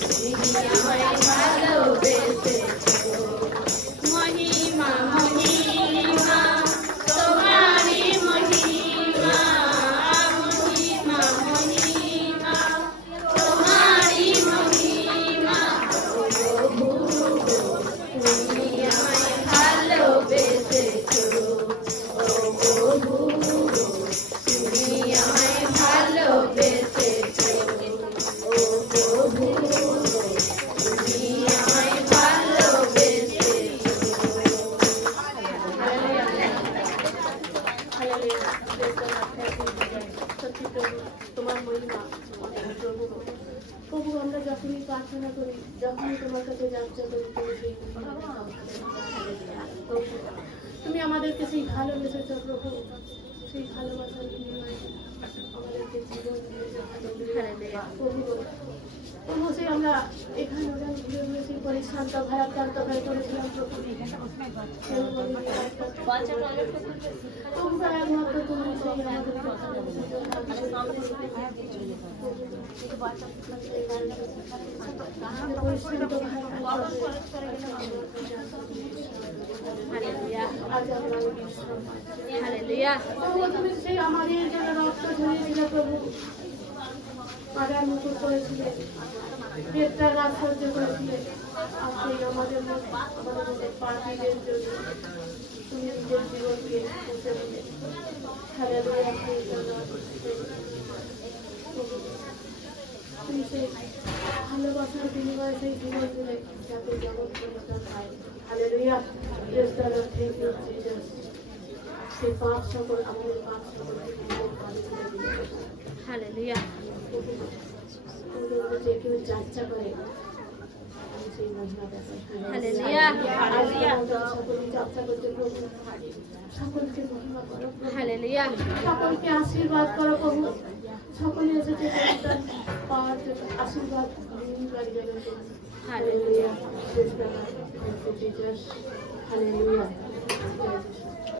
তুমি আমায় ভালোবেসেছো। মহিমা মহিমা তোমারই মহিমা, মহিমা মহিমা তোমারই মহিমা। ও প্রভু তুমি আমায় ভালোবেসেছো। ও প্রভু তুমি আমায় ভালোবেসেছো। ও প্রভু তুমি আমায় ভালোবেসেছো। সত্যি প্রভু তোমার মহিমা প্রভু। প্রভু আমরা যখনই প্রার্থনা করি, যখনই তোমার কাছে যাত্রা করি, তুমি সেই তুমি আমাদেরকে সেই ভালোবেসেছ প্রভু। সেই ভালোবাসার বিনিময়ে আমাদেরকে জীবন দিয়েছো। প্রভু প্রভু সেই আমরা এখানে ওখানে ঘুরে ঘুরে সেই পরিশ্রান্ত ভারাক্রান্ত হয়ে পড়েছিলাম প্রভু। তোমরা একমাত্র তুমি সেই আমাদের তুমি সেই আমাদের জন্য রক্ত ঝরিয়েছিলে প্রভু। মাথার মুকুট করেছিলে, পেটটা রাত সহ্য করেছিলে। আর সেই আমাদের মধ্যে পাপীদের জন্য তুমি নিজের জীবনকে মুছে দিলে। হালেলুয়া। তুমি সেই ভালোবাসার বিনিময়ে সেই জীবন দিলে যাতে জগৎ পরিবর্তন হয়। Hallelujah. Praise the Lord. Thank you Jesus. সেই পাপ সকল আমাদের পাপ সকলকে নিজের পাপে তুলে দিলে। হালেলুয়া। যে কেউ যাত্রা করে সেই মহিমা দেখায়। হালেলুয়া। হালেলুয়া। সকলকে যাত্রা করতে প্রভু, সকলকে মহিমা করো প্রভু। হালেলুয়া। সকলকে আশীর্বাদ করো প্রভু। সকলে এসেছে পাওয়ার জন্য আশীর্বাদ বাড়ি যাবেন প্রভু। Hallelujah. Praise the Lord. Thank you Jesus. Hallelujah.